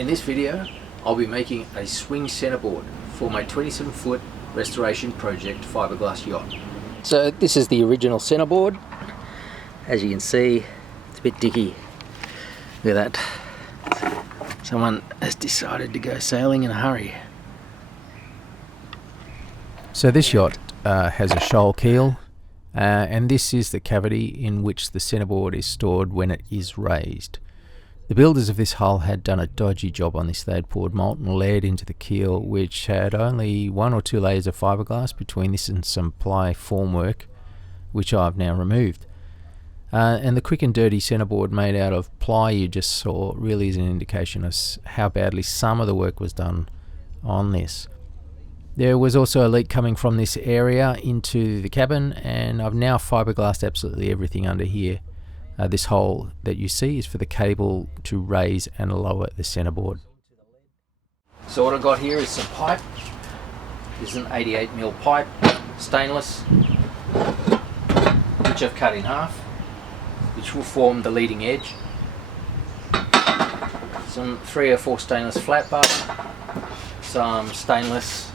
In this video, I'll be making a swing centreboard for my 27-foot restoration project fiberglass yacht. So this is the original centreboard. As you can see, it's a bit dicky. Look at that. Someone has decided to go sailing in a hurry. So this yacht has a shoal keel, and this is the cavity in which the centreboard is stored when it is raised. The builders of this hull had done a dodgy job on this. They had poured molten lead into the keel, which had only 1 or 2 layers of fiberglass between this and some ply formwork, which I've now removed. And the quick and dirty centreboard made out of ply you just saw really is an indication of how badly some of the work was done on this. There was also a leak coming from this area into the cabin, and I've now fiberglassed absolutely everything under here. This hole that you see is for the cable to raise and lower the centreboard. So what I've got here is some pipe. This is an 88mm pipe, stainless, which I've cut in half, which will form the leading edge. Some 3 or 4 stainless flat bar, some stainless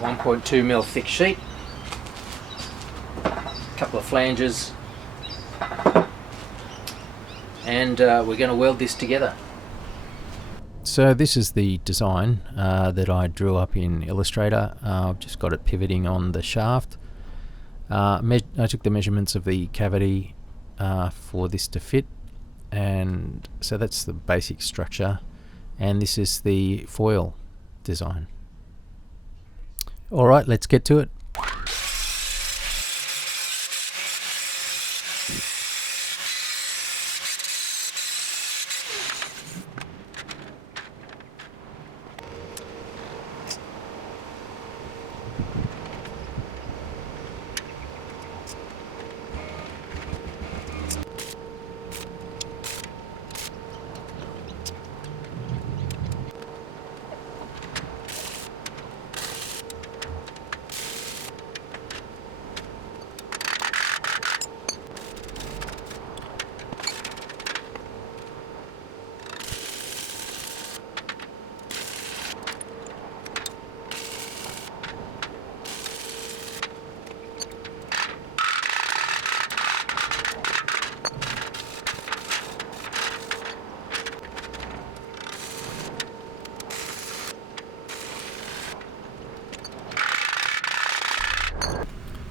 1.2mm thick sheet, a couple of flanges, and we're going to weld this together. So this is the design that I drew up in Illustrator. I've just got it pivoting on the shaft. I took the measurements of the cavity for this to fit, and so that's the basic structure, and this is the foil design. Alright, let's get to it.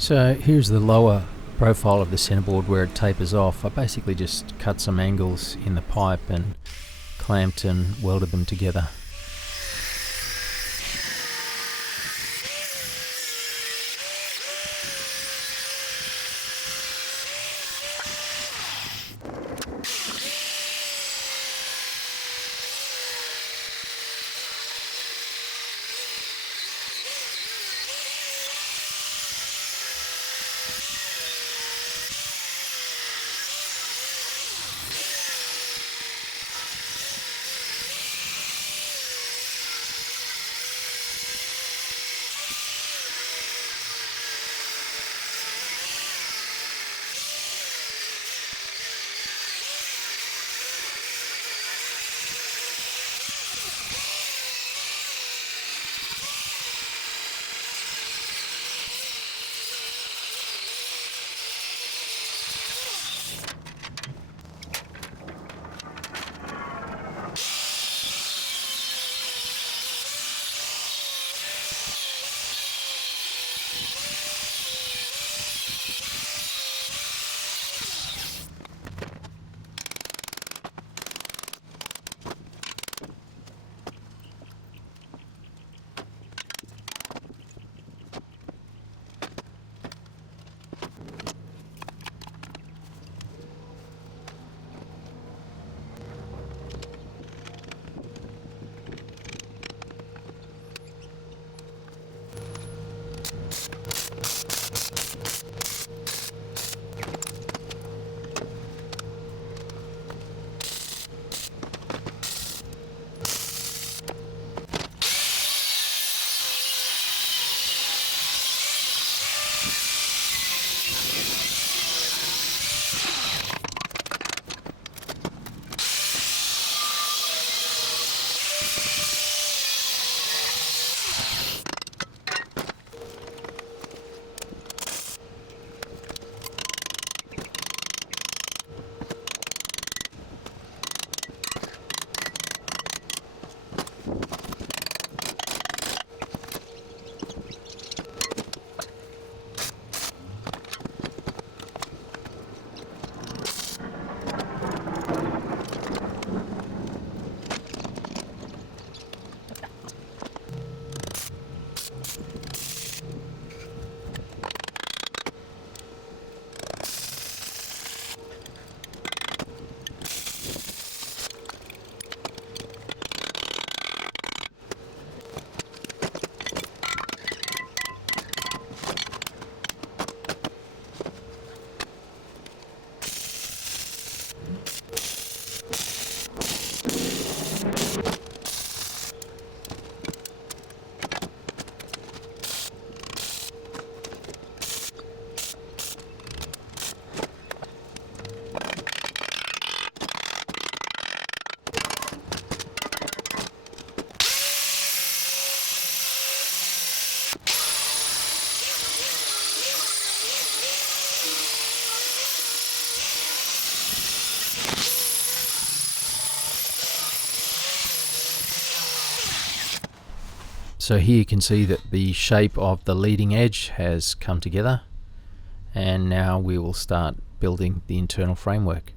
So here's the lower profile of the centreboard where it tapers off. I basically just cut some angles in the pipe and clamped and welded them together. So here you can see that the shape of the leading edge has come together, and now we will start building the internal framework.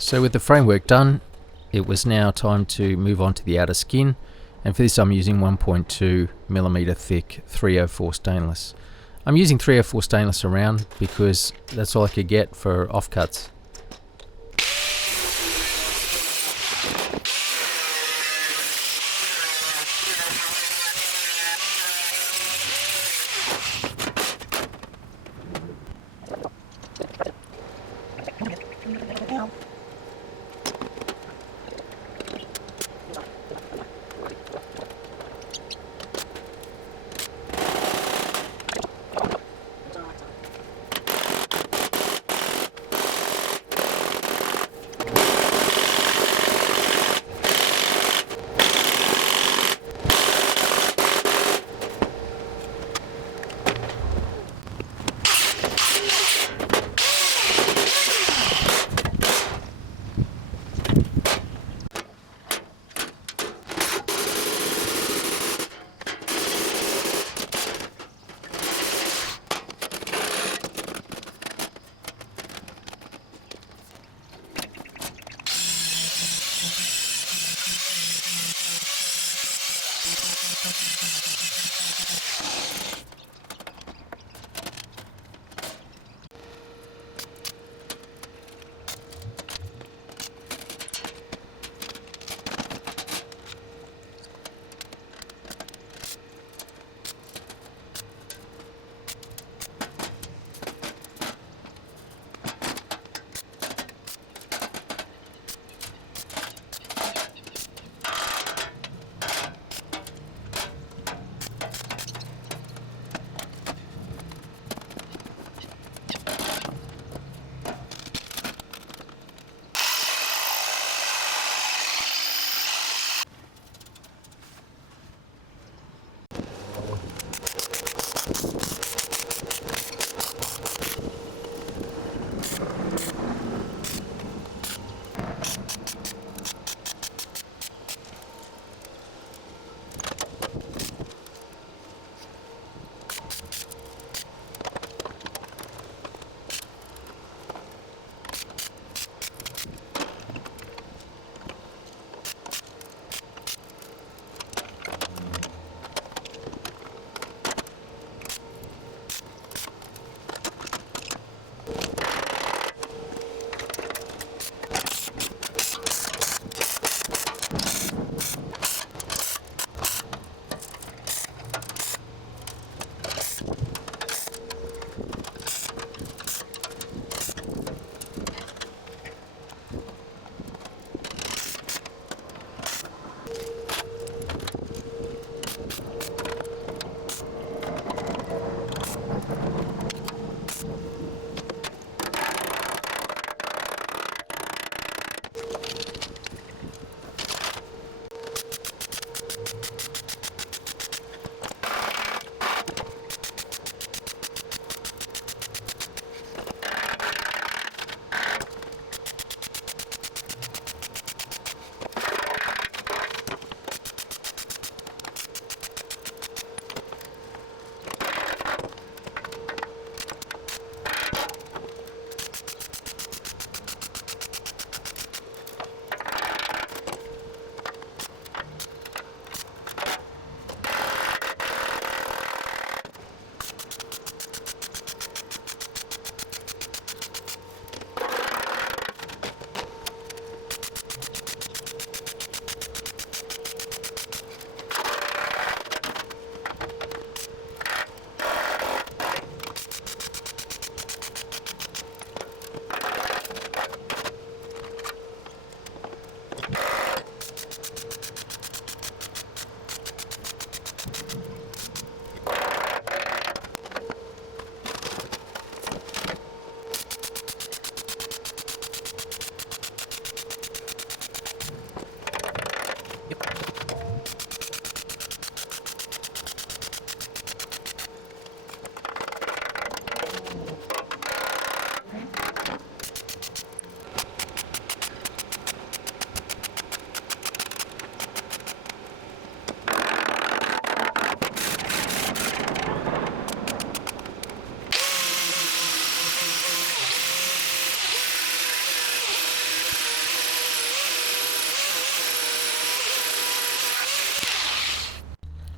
So with the framework done, it was now time to move on to the outer skin, and for this I'm using 1.2mm thick 304 stainless. I'm using 304 stainless around because that's all I could get for offcuts.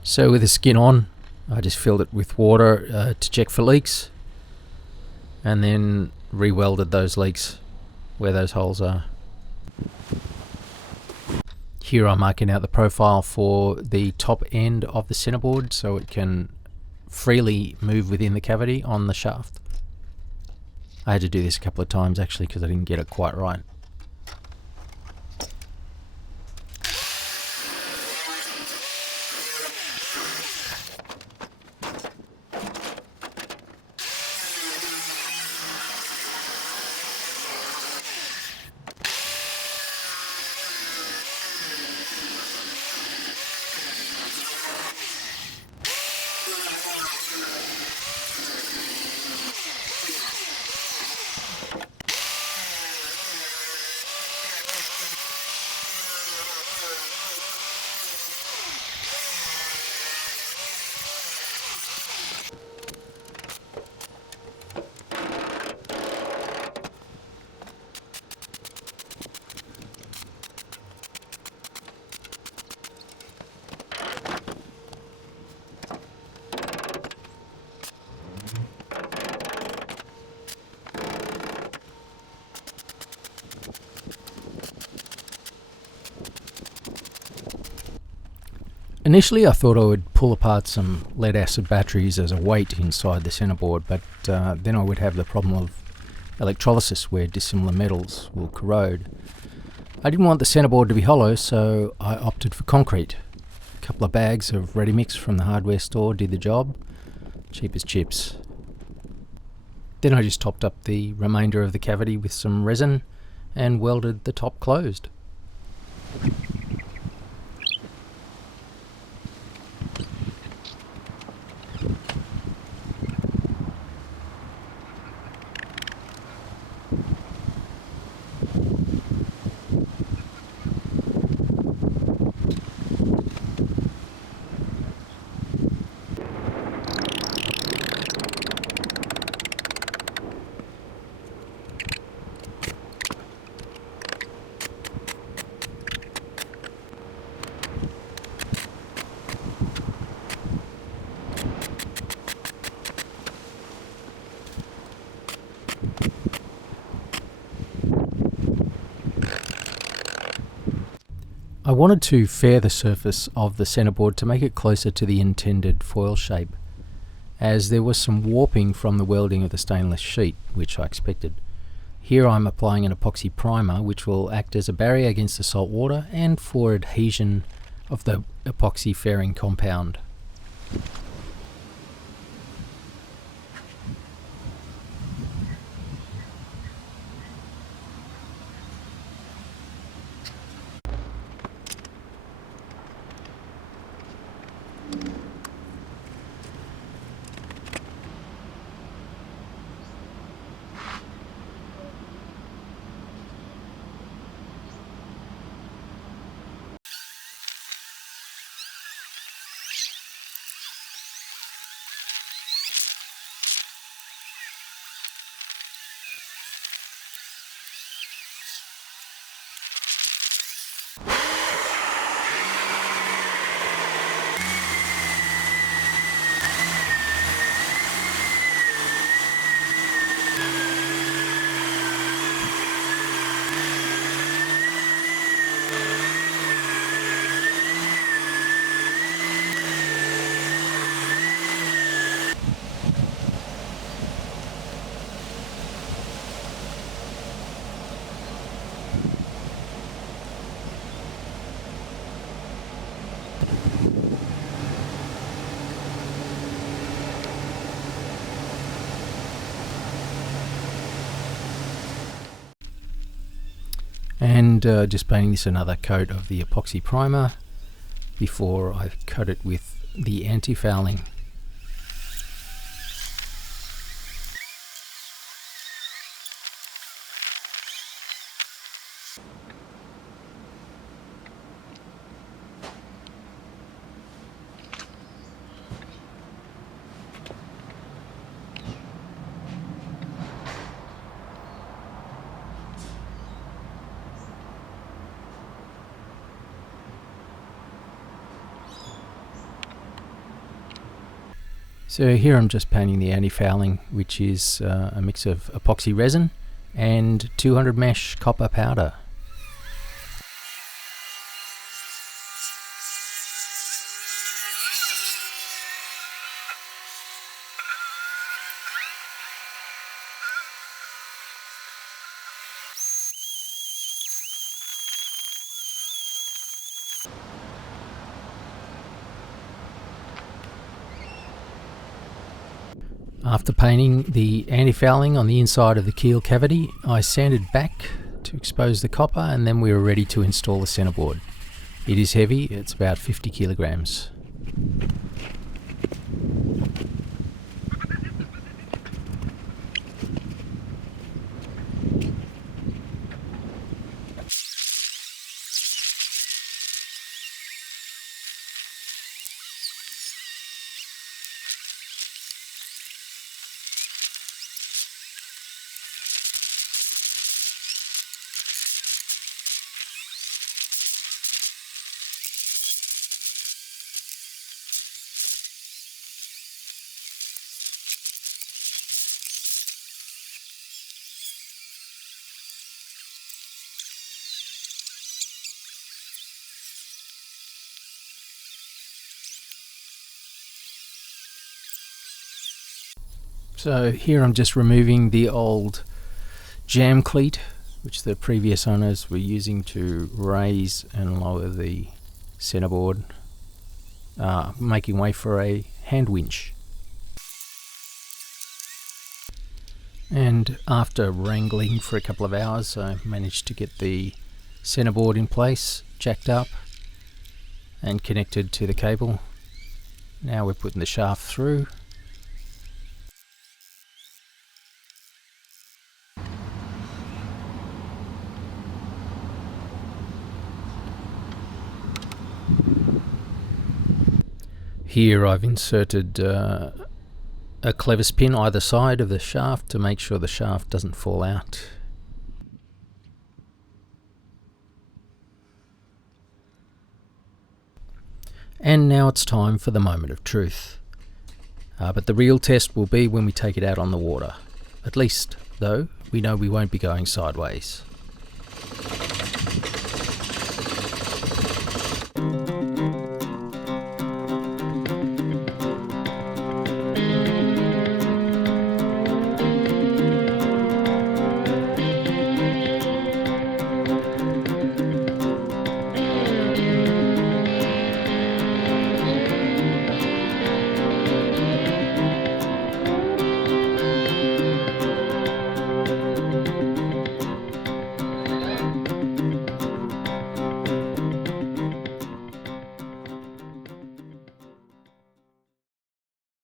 So with the skin on, I just filled it with water to check for leaks, and then re-welded those leaks where those holes are. Here I'm marking out the profile for the top end of the centerboard so it can freely move within the cavity on the shaft. I had to do this a couple of times actually because I didn't get it quite right. Initially I thought I would pull apart some lead acid batteries as a weight inside the centreboard, but then I would have the problem of electrolysis where dissimilar metals will corrode. I didn't want the centreboard to be hollow, so I opted for concrete. A couple of bags of ready mix from the hardware store did the job, cheap as chips. Then I just topped up the remainder of the cavity with some resin and welded the top closed. I wanted to fair the surface of the centreboard to make it closer to the intended foil shape, as there was some warping from the welding of the stainless sheet, which I expected. Here I'm applying an epoxy primer which will act as a barrier against the salt water and for adhesion of the epoxy fairing compound. And just painting this another coat of the epoxy primer before I coat it with the anti-fouling. So here I'm just painting the anti-fouling, which is a mix of epoxy resin and 200 mesh copper powder. After painting the anti-fouling on the inside of the keel cavity, I sanded back to expose the copper, and then we were ready to install the centreboard. It is heavy, it's about 50 kilograms. So here I'm just removing the old jam cleat which the previous owners were using to raise and lower the centreboard, making way for a hand winch. And after wrangling for a couple of hours, I managed to get the centreboard in place, jacked up and connected to the cable. Now we're putting the shaft through. Here I've inserted a clevis pin either side of the shaft to make sure the shaft doesn't fall out. And now it's time for the moment of truth. But the real test will be when we take it out on the water. At least, though, we know we won't be going sideways.